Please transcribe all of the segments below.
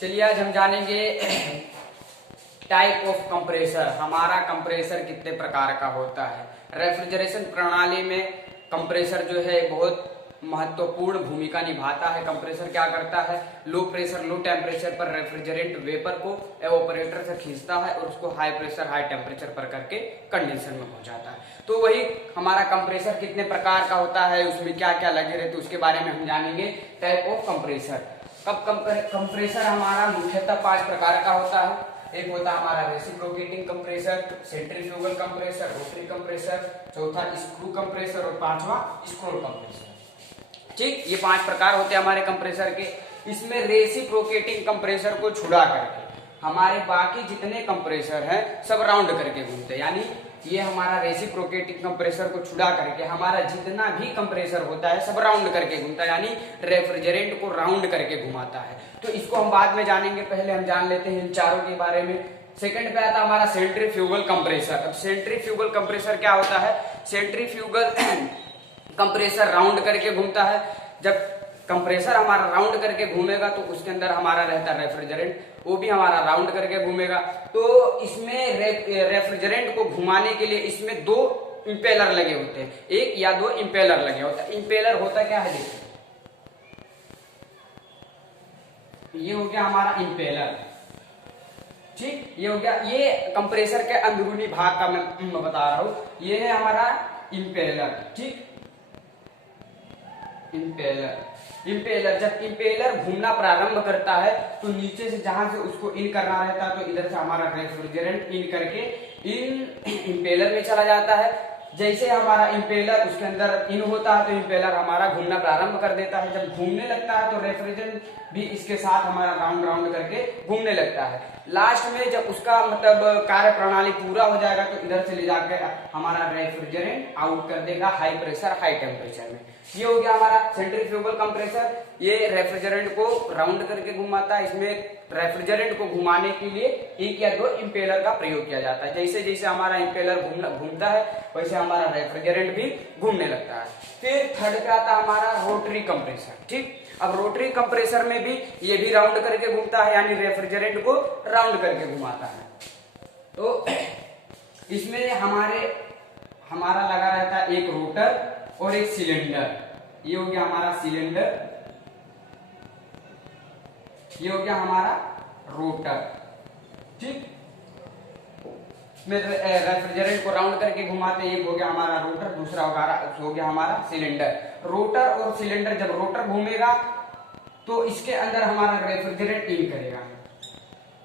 चलिए आज हम जानेंगे टाइप ऑफ कंप्रेसर। हमारा कंप्रेसर कितने प्रकार का होता है। रेफ्रिजरेशन प्रणाली में कंप्रेसर जो है बहुत महत्वपूर्ण भूमिका निभाता है। कंप्रेसर क्या करता है, लो प्रेशर लो टेम्परेचर पर रेफ्रिजरेंट वेपर को एवोपरेटर से खींचता है और उसको हाई प्रेशर हाई टेम्परेचर पर करके कंडेंसर में पहुंचाता है। तो वही हमारा कंप्रेसर कितने प्रकार का होता है, उसमें क्या क्या लगे रहते उसके बारे में हम जानेंगे। Type of compressor. कब कंप्रेसर हमारा मुख्यतः 5 प्रकार का होता है। एक होता है हमारा reciprocating compressor, centrifugal compressor, rotary compressor, चौथा स्क्रू कंप्रेसर और पांचवा स्क्रोल कंप्रेसर। ठीक, ये 5 प्रकार होते हैं हमारे कंप्रेसर के। इसमें रेसिप्रोकेटिंग कंप्रेसर को छुड़ा करके हमारे बाकी जितने कंप्रेसर हैं सब राउंड करके घूमते हैं। यानी ये हमारा रेसिप्रोकेटिंग कंप्रेसर को छुड़ा करके हमारा जितना भी कंप्रेसर होता है सब राउंड करके घूमता है, यानी रेफ्रिजरेंट को राउंड करके घुमाता है। तो इसको हम बाद में जानेंगे, पहले हम जान लेते हैं इन चारों के बारे में। सेकंड पे आता हमारा सेंट्रीफ्यूगल कंप्रेसर। अब सेंट्रीफ्यूगल कंप्रेसर क्या होता है, सेंट्रीफ्यूगल कंप्रेसर राउंड करके घूमता है। जब कंप्रेसर हमारा राउंड करके घूमेगा तो उसके अंदर हमारा रहता है रेफ्रिजरेंट, वो भी हमारा राउंड करके घूमेगा। तो इसमें रेफ्रिजरेंट को घुमाने के लिए इसमें 2 इंपेलर लगे होते हैं, 1 या 2 इंपेलर लगे होते हैं। इंपेलर होता क्या है, देखिए ये हो गया हमारा इंपेलर। ठीक, ये हो गया, ये कंप्रेसर के अंदरूनी भाग का मैं बता रहा हूं। ये है हमारा इंपेलर। ठीक, इंपेलर जब इंपेलर घूमना प्रारंभ करता है तो नीचे से जहां से उसको इन करना रहता है तो इधर से हमारा रेफ्रिजरेंट इन करके इन इंपेलर में चला जाता है। जैसे हमारा इंपेलर उसके अंदर इन होता है तो इंपेलर हमारा घूमना प्रारंभ कर देता है। जब घूमने लगता है तो रेफ्रिजरेंट भी इसके साथ हमारा राउंड राउंड करके घूमने लगता है। लास्ट में जब उसका मतलब कार्य प्रणाली पूरा हो जाएगा तो इधर से ले जाकर हमारा रेफ्रिजरेंट आउट कर देगा हाई प्रेशर हाई टेम्परेचर में। ये हो गया हमारा सेंट्रीफ्यूगल कंप्रेसर। ये रेफ्रिजरेंट को राउंड करके घुमाता है। इसमें रेफ्रिजरेंट को घुमाने के लिए 1 या 2 इंपेलर का प्रयोग किया जाता है। जैसे जैसे हमारा इंपेलर घूमता है वैसे हमारा रेफ्रिजरेंट भी घूमने लगता है। फिर थर्ड पे आता है हमारा रोटरी कंप्रेसर। ठीक, अब रोटरी कंप्रेसर में भी ये भी राउंड करके घूमता है, यानी रेफ्रिजरेंट को राउंड करके घुमाता है। तो इसमें हमारा लगा रहता है एक रोटर और एक सिलेंडर। ये हो गया हमारा सिलेंडर, ये हो गया हमारा रोटर। ठीक, रेफ्रिजरेंट को राउंड करके घुमाते हैं। एक हो गया हमारा रोटर, दूसरा हो गया हमारा सिलेंडर। रोटर और सिलेंडर, जब रोटर घूमेगा तो इसके अंदर हमारा रेफ्रिजरेंट इन करेगा।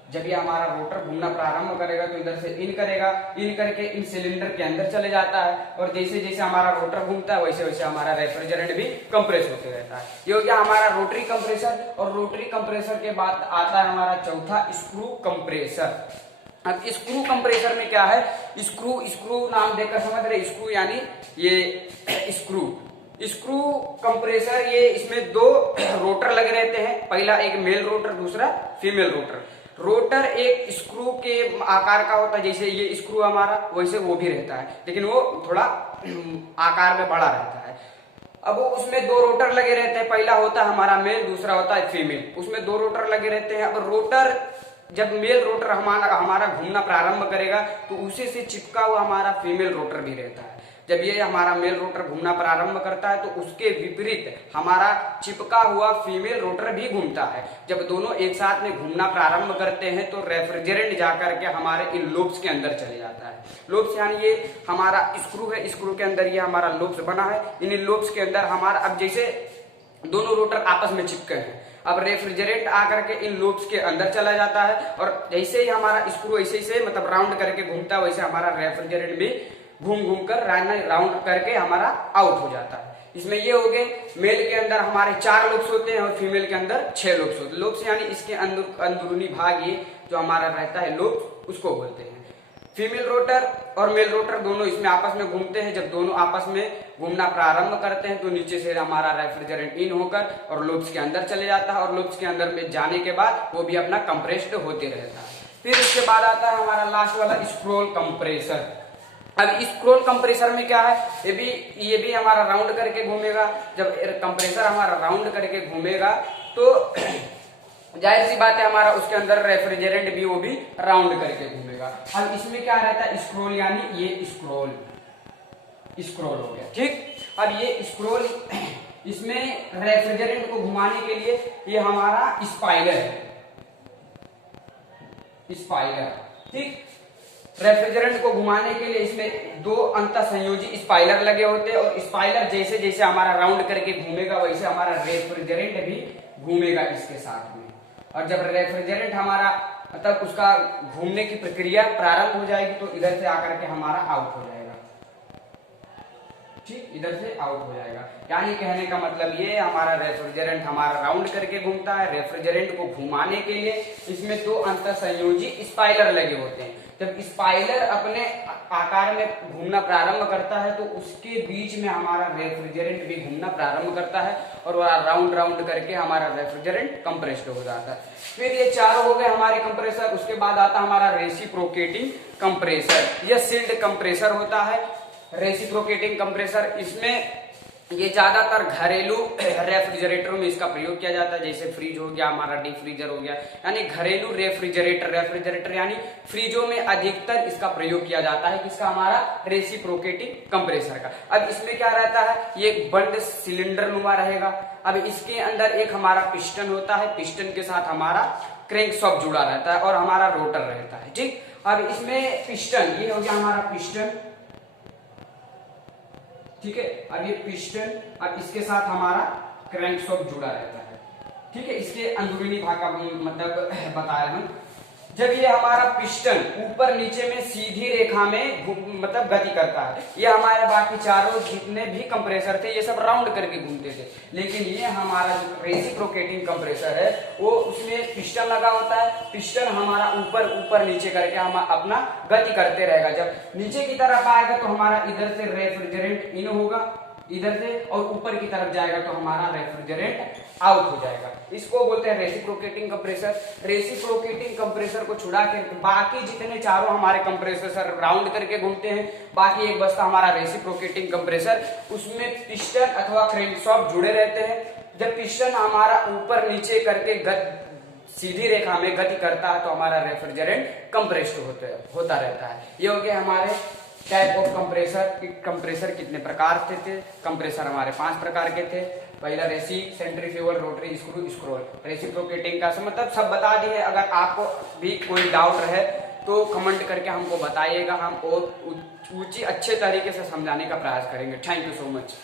जब ये हमारा रोटर घूमना प्रारंभ करेगा तो इधर से इन करेगा, इन करके इन सिलेंडर के अंदर चले जाता है और जैसे जैसे हमारा रोटर घूमता है वैसे वैसे हमारा रेफ्रिजरेंट भी कंप्रेस होते रहता है। ये हो गया हमारा रोटरी कंप्रेसर। और रोटरी कंप्रेसर के बाद आता है हमारा चौथा स्क्रू कंप्रेसर। अब स्क्रू कंप्रेसर में क्या है, स्क्रू नाम देकर समझ रहे, स्क्रू यानी ये स्क्रू कंप्रेसर। ये इसमें 2 रोटर लगे रहते हैं, पहला एक मेल रोटर दूसरा फीमेल रोटर। रोटर एक स्क्रू के आकार का होता है, जैसे ये स्क्रू हमारा वैसे वो भी रहता है, लेकिन वो थोड़ा आकार में बड़ा रहता है। अब उसमें 2 रोटर लगे रहते हैं, पहला होता है हमारा मेल दूसरा होता है फीमेल। उसमें 2 रोटर लगे रहते हैं। अब रोटर जब मेल रोटर हमारा घूमना प्रारंभ करेगा तो उसी से चिपका हुआ हमारा फीमेल रोटर भी रहता है। जब ये हमारा मेल रोटर घूमना प्रारंभ करता है तो उसके विपरीत हमारा चिपका हुआ फीमेल रोटर भी घूमता है। जब दोनों एक साथ में घूमना प्रारंभ करते हैं तो रेफ्रिजरेंट जाकर के हमारे इन लोब्स के अंदर चले जाता है। लोब्स यानी ये हमारा स्क्रू है, स्क्रू के अंदर ये हमारा लोब्स बना है। इन लोब्स के अंदर हमारा, अब जैसे दोनों रोटर आपस में चिपके हैं, अब रेफ्रिजरेंट आकर के इन लूप्स के अंदर चला जाता है और जैसे ही हमारा स्क्रू ऐसे मतलब राउंड करके घूमता है वैसे हमारा रेफ्रिजरेंट भी घूम कर राउंड करके हमारा आउट हो जाता है। इसमें ये हो गए, मेल के अंदर हमारे 4 लूप्स होते हैं और फीमेल के अंदर 6 लूप्स होते हैं। लूप्स यानी इसके अंदरूनी भाग, ये जो हमारा रहता है लूप्स, उसको बोलते हैं। फीमेल रोटर और मेल रोटर दोनों इसमें आपस में घूमते हैं। जब दोनों आपस में घूमना प्रारंभ करते हैं तो नीचे से हमारा रेफ्रिजरेंट इन होकर और लूप्स के अंदर चले जाता है और लूप्स के अंदर में जाने के बाद वो भी अपना कंप्रेस्ड होते रहता है। फिर इसके बाद आता है हमारा लास्ट वाला स्क्रोल कंप्रेसर। अब स्क्रोल कंप्रेसर में क्या है, ये भी हमारा राउंड करके घूमेगा। जब कंप्रेसर हमारा राउंड करके घूमेगा तो जाहिर सी बात है हमारा उसके अंदर रेफ्रिजरेंट भी वो भी राउंड करके घूमेगा। अब इसमें क्या रहता है, स्क्रोल, यानी ये स्क्रोल हो गया, ठीक। अब ये स्क्रोल, इसमें रेफ्रिजरेंट को घुमाने के लिए ये हमारा स्पाइलर है, ठीक। रेफ्रिजरेंट को घुमाने के लिए इसमें दो अंतर संयोजी स्पाइलर लगे होते हैं, और स्पाइलर जैसे जैसे हमारा राउंड करके घूमेगा वैसे हमारा रेफ्रिजरेंट भी घूमेगा इसके साथ में। और जब रेफ्रिजरेंट हमारा मतलब उसका घूमने की प्रक्रिया प्रारंभ हो जाएगी तो इधर से आकर के हमारा आउट हो जाएगा, ठीक, इधर से आउट हो जाएगा। यानी कहने का मतलब ये, हमारा रेफ्रिजरेंट हमारा राउंड करके घूमता है। रेफ्रिजरेंट को घुमाने के लिए इसमें दो अंतर संयोजी स्पाइलर लगे होते हैं। जब स्पाइलर अपने आकार में घूमना प्रारंभ करता है तो उसके बीच में हमारा रेफ्रिजरेंट भी घूमना प्रारंभ करता है, और वह राउंड राउंड करके हमारा रेफ्रिजरेंट कंप्रेस्ड हो जाता है। फिर ये चारों हो गए हमारे कंप्रेसर। उसके बाद आता हमारा रेसिप्रोकेटिंग कंप्रेसर। यह सील्ड कंप्रेसर होता है, रेसिप्रोकेटिंग कंप्रेसर। इसमें ये ज्यादातर घरेलू रेफ्रिजरेटरों में इसका प्रयोग किया जाता है, जैसे फ्रिज हो गया, हमारा डीप फ्रीजर हो गया, यानी घरेलू रेफ्रिजरेटर यानी फ्रिजों में अधिकतर इसका प्रयोग किया जाता है। किसका, हमारा रेसिप्रोकेटिंग कंप्रेसर का। अब इसमें क्या रहता है, ये एक बंद सिलेंडर नुमा रहेगा। अब इसके अंदर एक हमारा पिस्टन होता है, पिस्टन के साथ हमारा क्रैंकशाफ्ट जुड़ा रहता है और हमारा रोटर रहता है, ठीक। अब इसमें पिस्टन, ये हो गया हमारा पिस्टन, ठीक है। अब ये पिस्टन, अब इसके साथ हमारा क्रैंकशाफ्ट जुड़ा रहता है, ठीक है। इसके अंदरूनी भाग का मतलब बताया हम। जब ये हमारा पिस्टन ऊपर नीचे में सीधी रेखा में मतलब गति करता है, ये हमारे बाकी चारों जितने भी कंप्रेसर थे ये सब राउंड करके घूमते थे, लेकिन ये हमारा जो रेसिप्रोकेटिंग कंप्रेसर है वो उसमें पिस्टन लगा होता है। पिस्टन हमारा ऊपर ऊपर नीचे करके हम अपना गति करते रहेगा। जब नीचे की तरफ आएगा तो हमारा इधर से रेफ्रिजरेंट इन होगा इधर से, और ऊपर की तरफ जाएगा तो हमारा रेफ्रिजरेंट आउट हो जाएगा। इसको बोलते हैं रेसिप्रोकेटिंग कंप्रेसर। रेसिप्रोकेटिंग कंप्रेसर को छुड़ा के बाकी जितने चारों हमारे कंप्रेसर राउंड करके घूमते हैं, बाकी एक बचता हमारा रेसिप्रोकेटिंग कंप्रेसर, उसमें पिस्टन अथवा क्रैंकशाफ्ट जुड़े रहते हैं। जब पिस्टन हमारा ऊपर नीचे करके सीधी रेखा में गति करता है तो हमारा रेफ्रिजरेंट कंप्रेस्ड होता रहता है। ये हो गया हमारे टाइप ऑफ कंप्रेसर। कंप्रेसर कितने प्रकार थे? कंप्रेसर हमारे 5 प्रकार के थे। पहला रेसी, centrifugal, rotary, screw, scroll. Reciprocating का मतलब सब बता दिए। अगर आपको भी कोई डाउट रहे तो कमेंट करके हमको बताइएगा, हम और अच्छे तरीके से समझाने का प्रयास करेंगे। Thank you so much.